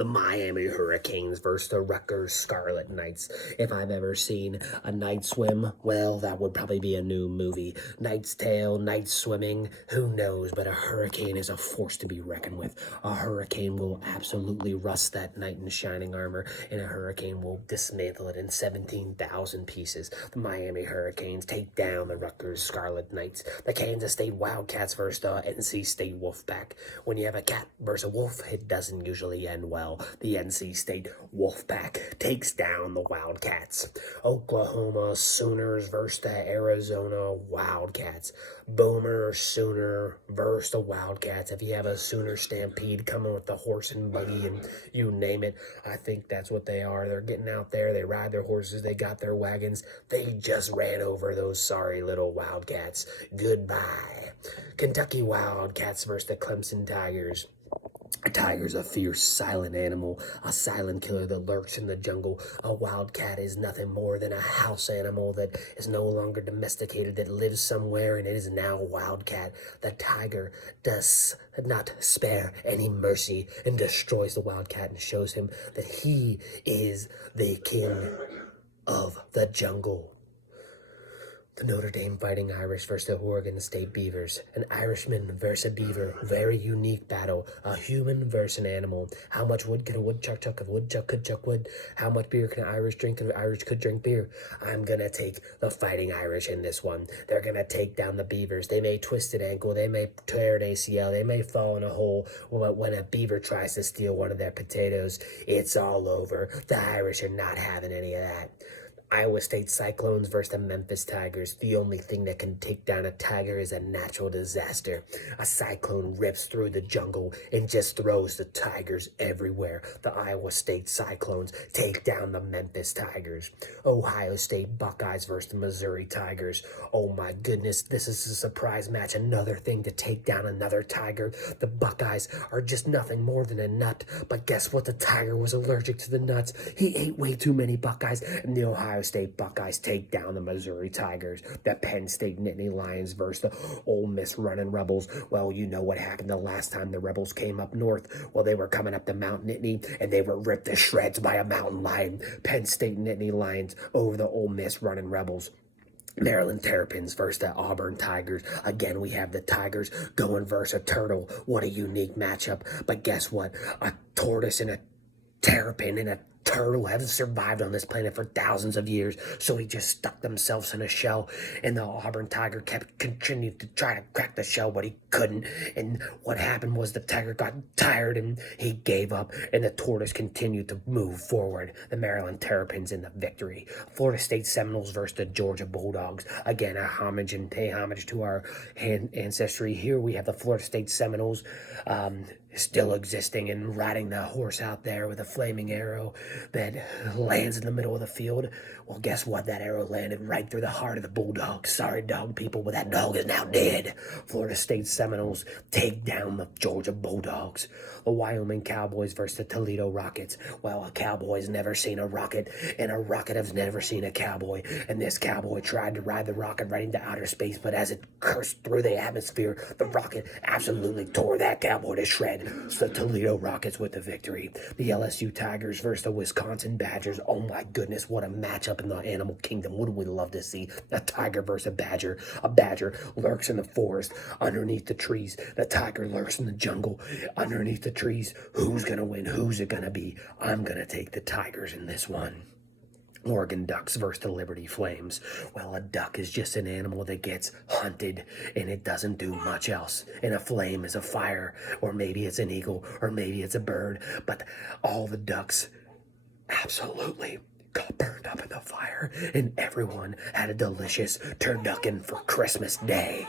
The Miami Hurricanes versus the Rutgers Scarlet Knights. If I've ever seen a night swim, well, that would probably be a new movie. Knight's Tale, night swimming, who knows, but a hurricane is a force to be reckoned with. A hurricane will absolutely rust that knight in shining armor, and a hurricane will dismantle it in 17,000 pieces. The Miami Hurricanes take down the Rutgers Scarlet Knights. The Kansas State Wildcats versus the NC State Wolfpack. When you have a cat versus a wolf, it doesn't usually end well. The NC State Wolfpack takes down the Wildcats. Oklahoma Sooners versus the Arizona Wildcats. Boomer Sooner versus the Wildcats. If you have a Sooner stampede coming with the horse and buggy and you name it, I think that's what they are. They're getting out there, they ride their horses, they got their wagons. They just ran over those sorry little Wildcats. Goodbye. Kentucky Wildcats versus the Clemson Tigers. A tiger's a fierce, silent animal, a silent killer that lurks in the jungle. A wildcat is nothing more than a house animal that is no longer domesticated, that lives somewhere, and it is now a wildcat. The tiger does not spare any mercy and destroys the wildcat and shows him that he is the king of the jungle. The Notre Dame Fighting Irish versus the Oregon State Beavers. An Irishman versus a beaver. Very unique battle. A human versus an animal. How much wood can a woodchuck chuck if a woodchuck could chuck wood? How much beer can an Irish drink if an Irish could drink beer? I'm gonna take the Fighting Irish in this one. They're gonna take down the Beavers. They may twist an ankle. They may tear an ACL. They may fall in a hole. But when a beaver tries to steal one of their potatoes, it's all over. The Irish are not having any of that. Iowa State Cyclones versus the Memphis Tigers. The only thing that can take down a tiger is a natural disaster. A cyclone rips through the jungle and just throws the tigers everywhere. The Iowa State Cyclones take down the Memphis Tigers. Ohio State Buckeyes versus the Missouri Tigers. Oh my goodness, this is a surprise match. Another thing to take down another tiger. The Buckeyes are just nothing more than a nut. But guess what? The tiger was allergic to the nuts. He ate way too many Buckeyes, and the Ohio State Buckeyes take down the Missouri Tigers. The Penn State Nittany Lions versus the Ole Miss Running Rebels. Well, you know what happened the last time the Rebels came up north. Well, they were coming up to Mount Nittany, and they were ripped to shreds by a mountain lion. Penn State Nittany Lions over the Ole Miss Running Rebels. Maryland Terrapins versus the Auburn Tigers. Again, we have the Tigers going versus a turtle. What a unique matchup. But guess what? A tortoise and a terrapin and a turtle have survived on this planet for thousands of years, so he just stuck themselves in a shell, and the Auburn Tiger kept continuing to try to crack the shell, but he couldn't. And what happened was the tiger got tired and he gave up, and the tortoise continued to move forward. The Maryland Terrapins in the victory. Florida State Seminoles versus the Georgia Bulldogs. Again, a homage and pay homage to our ancestry. Here we have the Florida State Seminoles still existing and riding the horse out there with a flaming arrow that lands in the middle of the field. Well, guess what? That arrow landed right through the heart of the Bulldogs. Sorry, dog people, but that dog is now dead. Florida State Seminoles take down the Georgia Bulldogs. The Wyoming Cowboys versus the Toledo Rockets. Well, a cowboy's never seen a rocket, and a rocket has never seen a cowboy. And this cowboy tried to ride the rocket right into outer space, but as it cursed through the atmosphere, the rocket absolutely tore that cowboy to shreds. So the Toledo Rockets with the victory. The LSU Tigers versus the Wisconsin Badgers. Oh my goodness, what a matchup in the animal kingdom. Would we love to see a tiger versus a badger? A badger lurks in the forest underneath the trees. The tiger lurks in the jungle underneath the trees. Who's going to win? Who's it going to be? I'm going to take the Tigers in this one. Oregon Ducks versus the Liberty Flames. Well, a duck is just an animal that gets hunted and it doesn't do much else. And a flame is a fire, or maybe it's an eagle, or maybe it's a bird. But all the ducks absolutely got burned up in the fire, and everyone had a delicious turducken for Christmas Day.